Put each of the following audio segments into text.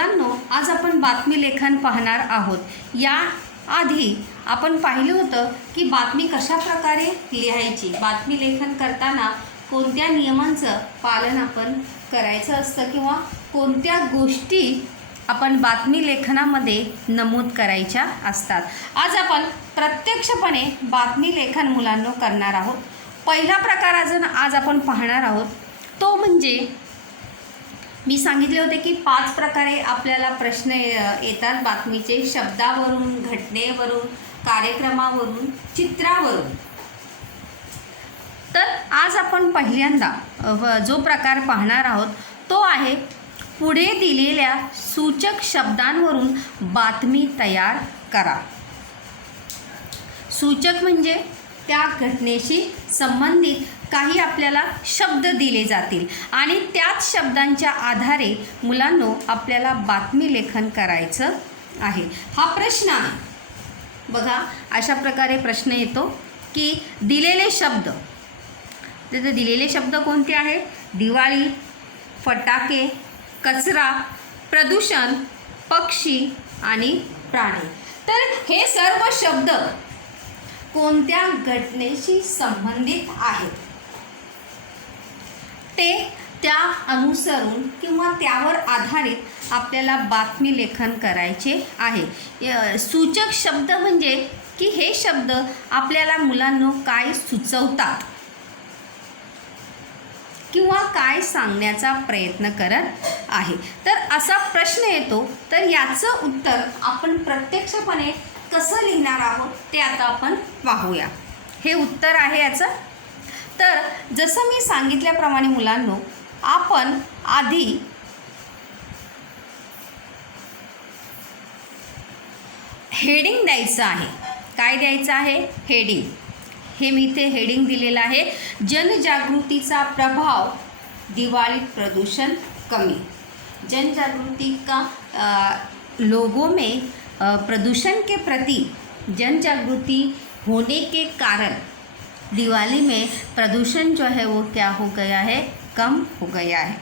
मुलांनो, आज आपण बातमी लेखन पाहणार आहोत. या आधी आपण पाहिलं होतं की बातमी कशा प्रकारे लिहायची. बातमी लेखन करताना कोणत्या नियमांचं पालन आपण करायचं असतं किंवा कोणत्या गोष्टी आपण बातमी लेखनामध्ये नमूद करायच्या असतात. आज आपण प्रत्यक्षपणे बातमी लेखन मुलांनो करणार आहोत. पहिला प्रकार आज आपण पाहणार आहोत तो म्हणजे मी सांगितले होते की 5 प्रकारे आपल्याला प्रश्न येतात बातमीचे. शब्दावरून, घटनेवरून, कार्यक्रमावरून, चित्रावरून. तर आज आपण पहिल्यांदा जो प्रकार पाहणार आहोत तो आहे पुढे दिलेल्या सूचक शब्दांवरून बातमी तयार करा. सूचक म्हणजे त्या घटनेशी संबंधित काही आपल्याला शब्द दिले जातील आणि त्याच शब्दांच्या आधारे मुलांनो आपल्याला बातमी लेखन करायचं आहे. हा प्रश्न आहे बघा. अशा प्रकारे प्रश्न येतो की दिलेले शब्द. तर दिलेले शब्द कोणते आहेत? दिवाळी, फटाके, कचरा, प्रदूषण, पक्षी आणि प्राणी. तर हे सर्व शब्द कोणत्या घटनेशी संबंधित आहेत ते त्या अनुसरून किंवा त्यावर आधारित आपल्याला बातमी लेखन करायचे आहे. सूचक शब्द म्हणजे की हे शब्द आपल्याला मुलांनो काय सुचवतात किंवा काय सांगण्याचा प्रयत्न करत आहे. तर असा प्रश्न येतो. तर याचं उत्तर आपण प्रत्यक्षपणे कसं लिहिणार आहोत ते आता आपण पाहूया. हे उत्तर आहे याचं. तर जसं मी सांगितल्याप्रमाणे मुलांनो आपण आधी हेडिंग द्यायचं आहे. काय द्यायचं आहे? हेडिंग. हे मी इथे हेडिंग दिलेलं आहे. जनजागृतीचा प्रभाव दिवाळीत प्रदूषण कमी. जनजागृति का लोगों में प्रदूषण के प्रति जनजागृति होने के कारण दिवाली में प्रदूषण जो है वो क्या हो गया है? कम हो गया है.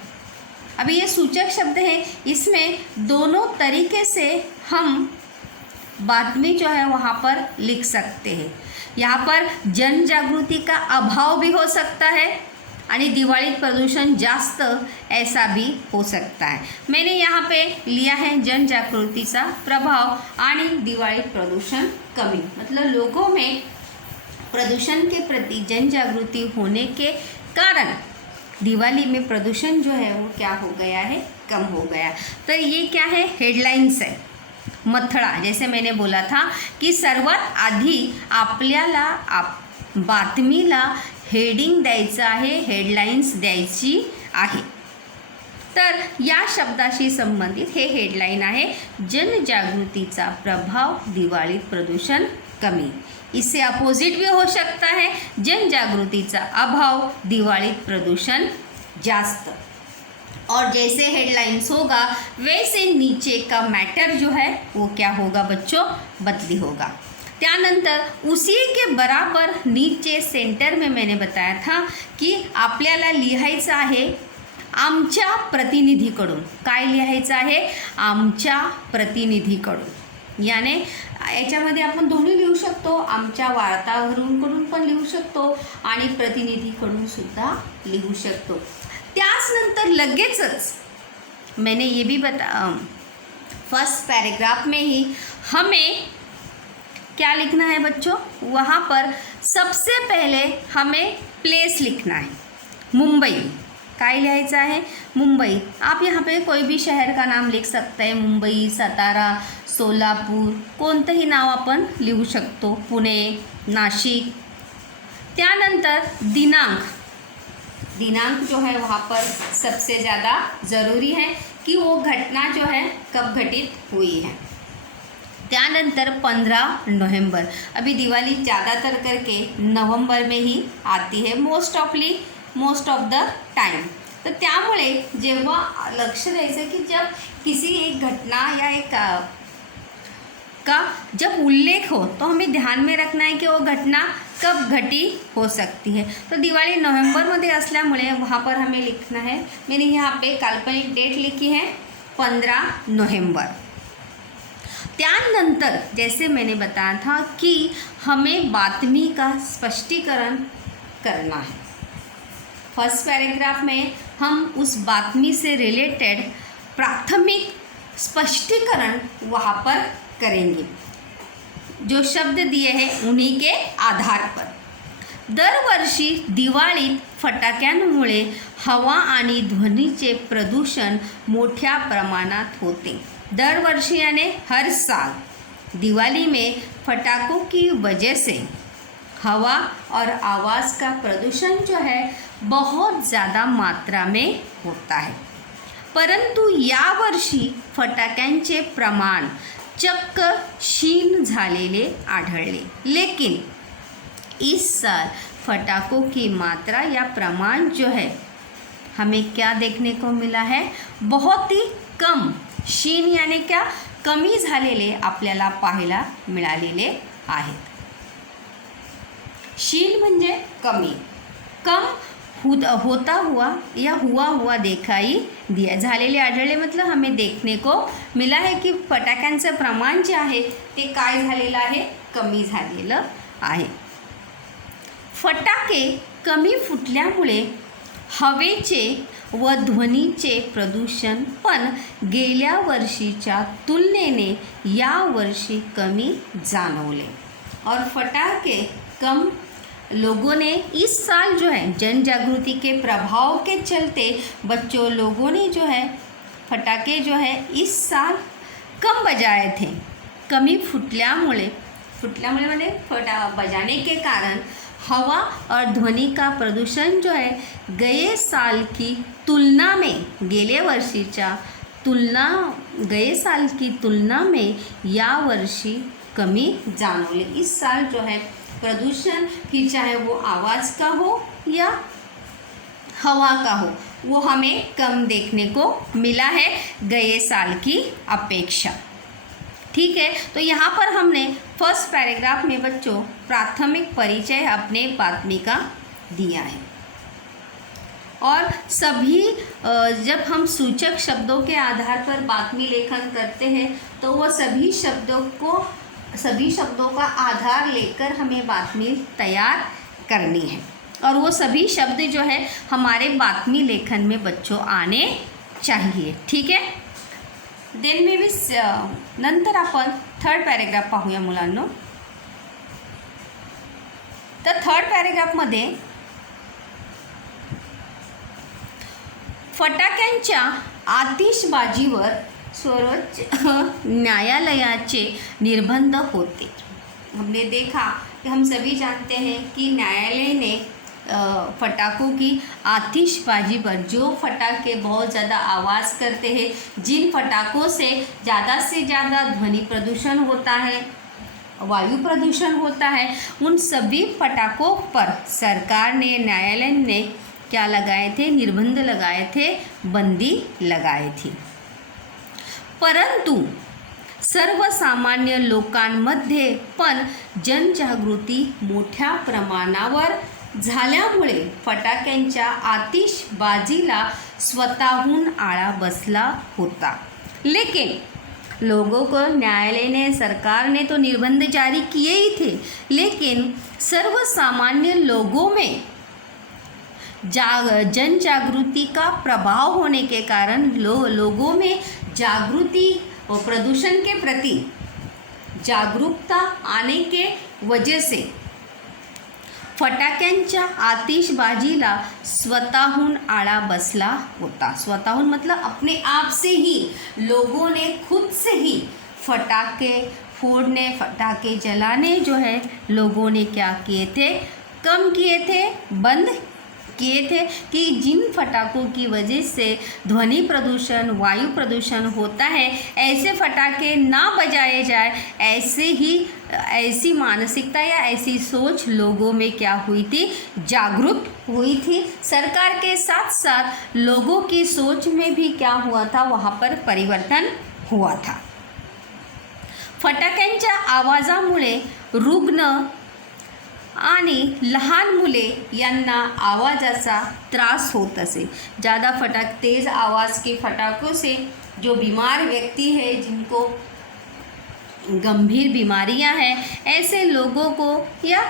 अभी ये सूचक शब्द है. इसमें दोनों तरीके से हम बातमी जो है वहाँ पर लिख सकते हैं. यहाँ पर जन जागृति का अभाव भी हो सकता है आणि दिवाळीत प्रदूषण जास्त ऐसा भी हो सकता है. मैंने यहाँ पे लिया है जन जागृतीचा प्रभाव आणि दिवाळीत प्रदूषण कमी. मतलब लोगों में प्रदूषण के प्रति जन जागृति होने के कारण दिवाली में प्रदूषण जो है वो क्या हो गया है? कम हो गया. तो ये क्या है? हेडलाइन्स है. मथळा. जैसे मैंने बोला था कि सर्वात आधी आपल्याला बातमीला हेडिंग द्यायचं आहे, हेडलाइन्स द्यायची आहे. तर या शब्दाशी संबंधित हे हेडलाइन आहे. जनजागृतीचा प्रभाव दिवाळीत प्रदूषण कमी. इससे अपोजिट भी हो सकता है. जनजागृतीचा अभाव दिवाळीत प्रदूषण जास्त. और जैसे हेडलाइंस होगा वैसे नीचे का मैटर जो है वो क्या होगा बच्चों? बदली होगा. त्यानंतर उसी के बराबर नीचे सेंटर में मैंने बताया था की आपल्याला लिहायचं आहे आमच्या प्रतिनिधीकडून. काय लिहायचं आहे? आमच्या प्रतिनिधीकडून. याने याच्यामध्ये आपण दोन्ही लिहू शकतो. आमच्या वार्ताहरांकडून पण लिहू शकतो आणि प्रतिनिधीकडून सुद्धा लिहू शकतो. त्याच नंतर लगेचच मैंने ये भी फर्स्ट पैराग्राफ में ही हमें क्या लिखना है बच्चों? वहाँ पर सबसे पहले हमें प्लेस लिखना है. मुंबई. काय लिहायचं आहे? मुंबई. आप यहाँ पे कोई भी शहर का नाम लिख सकते हैं. मुंबई, सातारा, सोलापूर, कोणतंही नाव आपण लिहू शकतो. पुणे, नाशिक. त्यानंतर दिनांक. दिनांक जो है वहाँ पर सबसे ज़्यादा ज़रूरी है कि वो घटना जो है कब घटित हुई है. त्यानंतर 15 नवंबर. अभी दिवाली ज़्यादातर करके नवंबर में ही आती है मोस्ट ऑफ द टाइम. तर त्यामुळे जेव्हा लक्ष द्यायचं की जब किसी एक घटना या एक का जब उल्लेख हो तो हमें ध्यान में रखना है कि वो घटना कब घटी हो सकती है. तो दिवाली नवंबर मध्ये असल्यामुळे वहाँ पर हमें लिखना है. मैंने यहाँ पे काल्पनिक डेट लिखी है 15 नवंबर। त्यानंतर जैसे मैंने बताया था कि हमें बातमी का स्पष्टीकरण करना है। फर्स्ट पैराग्राफ में हम उस बातमी से रिलेटेड प्राथमिक स्पष्टीकरण वहाँ पर करेंगे। जो शब्द दिए हैं उन्हीं के आधार पर। दरवर्षी दिवाळीत फटाक्यांमुळे हवा आणि ध्वनीचे प्रदूषण मोठ्या प्रमाणात होते। दरवर्षी यानी हर साल दिवाली में फटाकों की वजह से हवा और आवाज़ का प्रदूषण जो है बहुत ज़्यादा मात्रा में होता है। परंतु यावर्षी फटाक्यांचे प्रमाण चक्क क्षीण झालेले आढळले। लेकिन इस साल फटाकों की मात्रा या प्रमाण जो है हमें क्या देखने को मिला है, बहुत ही कम, क्षीण यानी क्या, कमी झालेले आपल्याला पाहायला मिळालेले आहेत। क्षीण म्हणजे कमी, कम होता हुआ या हुआ दिखाई दिया, झालेले आढळले मतलब हमें देखने को मिला है की फटाक्यांचं प्रमाण जे आहे ते काय झालेलं आहे, कमी झालेलं आहे। फटाके कमी फुटल्यामुळे हवेचे व ध्वनीचे प्रदूषण पण गेल्या वर्षीच्या तुलनेने या वर्षी कमी जाणवले। और फटाके कम लोगों ने इस साल जो है जन जागृति के प्रभाव के चलते बच्चों लोगों ने जो है फटाके जो है इस साल कम बजाए थे। कमी फुटल्यामुळे मैंने बजाने के कारण हवा और ध्वनि का प्रदूषण जो है गए साल की तुलना में, गए साल की तुलना में या वर्षी कमी जाणवले। इस साल जो है प्रदूषण फिर चाहे वो आवाज़ का हो या हवा का हो, वो हमें कम देखने को मिला है गए साल की अपेक्षा। ठीक है, तो यहाँ पर हमने फर्स्ट पैराग्राफ में बच्चों प्राथमिक परिचय अपने बातमी का दिया है। और सभी जब हम सूचक शब्दों के आधार पर बातमी लेखन करते हैं तो वो सभी शब्दों का आधार लेकर हमें बातमी तैयार करनी है। और वो सभी शब्द जो है हमारे बातमी लेखन में बच्चों आने चाहिए। ठीक है, देन मे बी नंतर आपण थर्ड पॅरेग्राफ पाहूया मुलांनो। तर थर्ड पॅरेग्राफमध्ये फटाक्यांच्या आतिषबाजीवर सर्वोच्च न्यायालयाचे निर्बंध होते। हमने देखा कि हम सभी जानते हैं कि न्यायालय ने फटाकों की आतिशबाजी पर, जो फटाके बहुत ज़्यादा आवाज़ करते हैं, जिन फटाकों से ज़्यादा ध्वनि प्रदूषण होता है, वायु प्रदूषण होता है, उन सभी फटाकों पर सरकार ने, न्यायालय ने क्या लगाए थे, निर्बंध लगाए थे, बंदी लगाई थी। परंतु सर्वसामान्य लोकांमध्ये पण जनजागृती मोठ्या प्रमाणावर झाल्यामुळे फटाक्यांच्या आतिशबाजीला स्वतःहून आळा बसला होता। लेकिन लोगों को न्यायालय ने, सरकार ने तो निर्बंध जारी किए ही थे, लेकिन सर्वसामान्य लोगों में जन जागृति का प्रभाव होने के कारण लोगों में जागृति और प्रदूषण के प्रति जागरूकता आने के वजह से फटाक्यांच्या आतिशबाजीला स्वतःहून आळा बसला होता। स्वतःहून मतलब अपने आप से ही लोगों ने खुद से ही फटाके फोड़ने, फटाके जलाने जो है लोगों ने क्या किए थे, कम किए थे, बंद किए थे। कि जिन फटाकों की वजह से ध्वनि प्रदूषण, वायु प्रदूषण होता है, ऐसे फटाके ना बजाए जाए, ऐसी मानसिकता या ऐसी सोच लोगों में क्या हुई थी, जागरूक हुई थी। सरकार के साथ साथ लोगों की सोच में भी क्या हुआ था, वहाँ पर परिवर्तन हुआ था। फटाक्यांच्या आवाजामुळे रुग्ण आणि लहान मुले यांना आवाज़ाचा त्रास होत असे। ज़्यादा तेज़ आवाज़ के फटाकों से जो बीमार व्यक्ति है, जिनको गंभीर बीमारियां हैं, ऐसे लोगों को या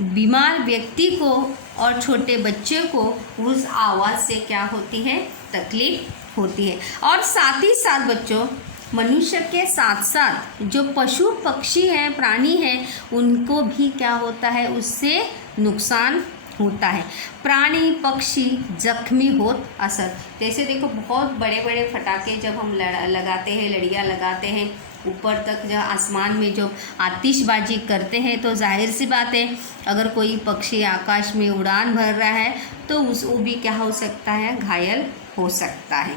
बीमार व्यक्ति को और छोटे बच्चे को उस आवाज़ से क्या होती है, तकलीफ होती है। और साथ ही साथ बच्चों, मनुष्य के साथ साथ जो पशु पक्षी हैं, प्राणी हैं, उनको भी क्या होता है, उससे नुकसान होता है। प्राणी पक्षी जख्मी होत असर, जैसे देखो बहुत बड़े बड़े फटाके जब हम लगाते हैं, लड़ियाँ लगाते हैं ऊपर तक, जब आसमान में जो आतिशबाजी करते हैं, तो जाहिर सी बात है अगर कोई पक्षी आकाश में उड़ान भर रहा है तो वो भी क्या हो सकता है, घायल हो सकता है।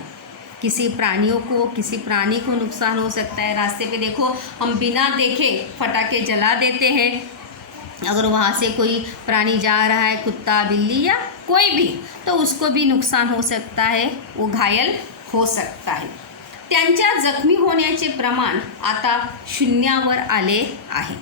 किसी प्राणी को नुकसान हो सकता है। रास्ते पे देखो हम बिना देखे फटाके जला देते हैं, अगर वहाँ से कोई प्राणी जा रहा है, कुत्ता बिल्ली या कोई भी, तो उसको भी नुकसान हो सकता है, वो घायल हो सकता है। त्यांच्या जखमी होण्याचे प्रमाण आता शून्यावर आले आहे,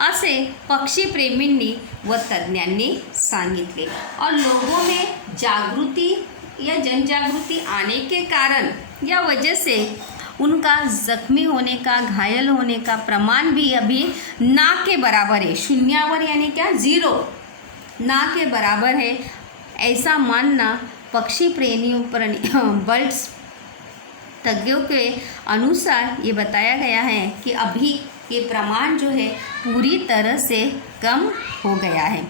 असे पक्षीप्रेमींनी व तज्ज्ञांनी सांगितले। और लोगों में जागृति या जनजागृति आने के कारण या वजह से उनका जख्मी होने का, घायल होने का प्रमाण भी अभी ना के बराबर है। शून्यावर यानी क्या, ज़ीरो, ना के बराबर है, ऐसा मानना पक्षी प्रेमियों बर्ड्स तज्ञों के अनुसार ये बताया गया है कि अभी ये प्रमाण जो है पूरी तरह से कम हो गया है।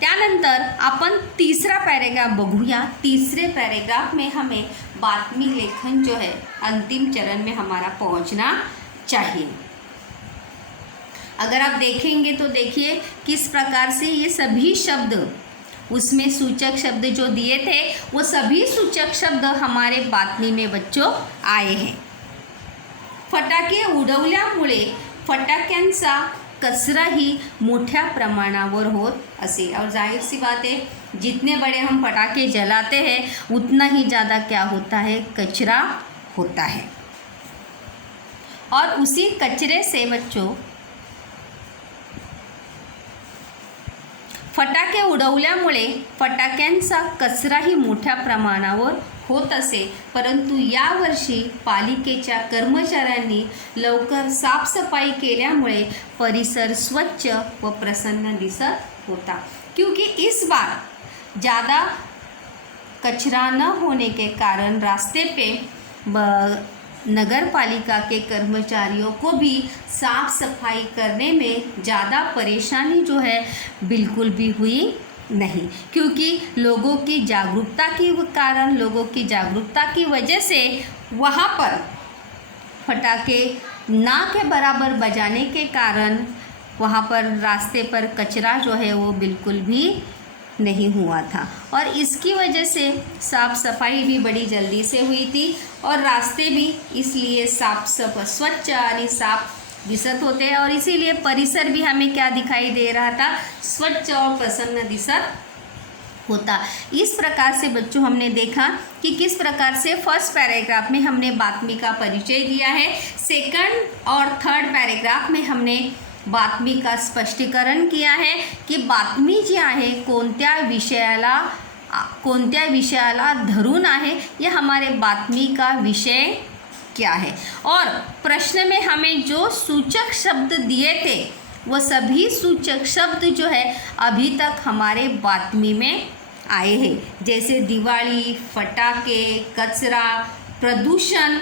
त्यानंतर आपण तीसरा पैराग्राफ बघूया। तीसरे पैराग्राफ में हमें बातमी लेखन जो है अंतिम चरण में हमारा पहुंचना चाहिए। अगर आप देखेंगे तो देखिए किस प्रकार से ये सभी शब्द, उसमें सूचक शब्द जो दिए थे वो सभी सूचक शब्द हमारे बातमी में बच्चों आए हैं। फटाके उडवल्यामुळे फटाक्यांचा कचराही मोठ्या प्रमाणावर होत असे। और जाहिर सी बात है, जितने बड़े हम पटाखे जलाते हैं उतना ही ज़्यादा क्या होता है, कचरा होता है। और उसी कचरे से बच्चों फटाके उडवल्यामुळे फटाक्यांचा कचराही मोठ्या प्रमाणावर होत असे, परंतु यावर्षी पालिकेच्या कर्मचाऱ्यांनी लवकर साफसफाई केल्यामुळे परिसर स्वच्छ व प्रसन्न दिसत होता। क्योंकि इस बार ज़्यादा कचरा न होने के कारण रास्ते पे नगर पालिका के कर्मचारियों को भी साफ सफाई करने में ज़्यादा परेशानी जो है बिल्कुल भी हुई नहीं, क्योंकि लोगों की जागरूकता के कारण, लोगों की जागरूकता की वजह से वहाँ पर फटाके ना के बराबर बजाने के कारण वहाँ पर रास्ते पर कचरा जो है वो बिल्कुल भी नहीं हुआ था। और इसकी वजह से साफ़ सफाई भी बड़ी जल्दी से हुई थी और रास्ते भी इसलिए स्वच्छ और साफ दिसत होते हैं, और इसीलिए परिसर भी हमें क्या दिखाई दे रहा था, स्वच्छ और प्रसन्न दिसत होता। इस प्रकार से बच्चों हमने देखा कि किस प्रकार से फर्स्ट पैराग्राफ में हमने बातमी का परिचय दिया है, सेकंड और थर्ड पैराग्राफ में हमने बातमी का स्पष्टीकरण किया है की बातमी जी आहे कोणत्या विषयाला धरून आहे, या हमारे बातमी का विषय क्या है। और प्रश्न में हमें जो सूचक शब्द दिए थे वो सभी सूचक शब्द जो है अभी तक हमारे बातमी में आए हैं, जैसे दिवाली, फटाके, कचरा, प्रदूषण,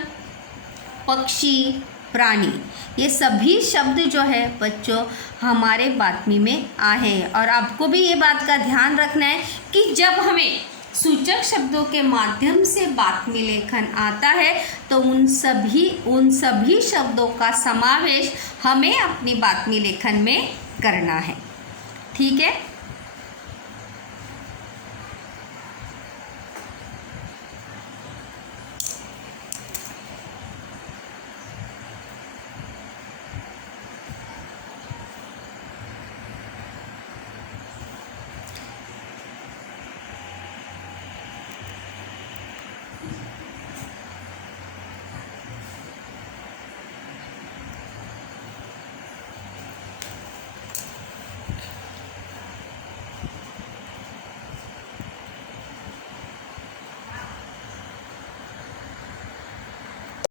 पक्षी, प्राणी, ये सभी शब्द जो है बच्चों हमारे बातमी में आए हैं। और आपको भी ये बात का ध्यान रखना है कि जब हमें सूचक शब्दों के माध्यम से बातमी लेखन आता है तो उन सभी शब्दों का समावेश हमें अपनी बातमी लेखन में करना है। ठीक है।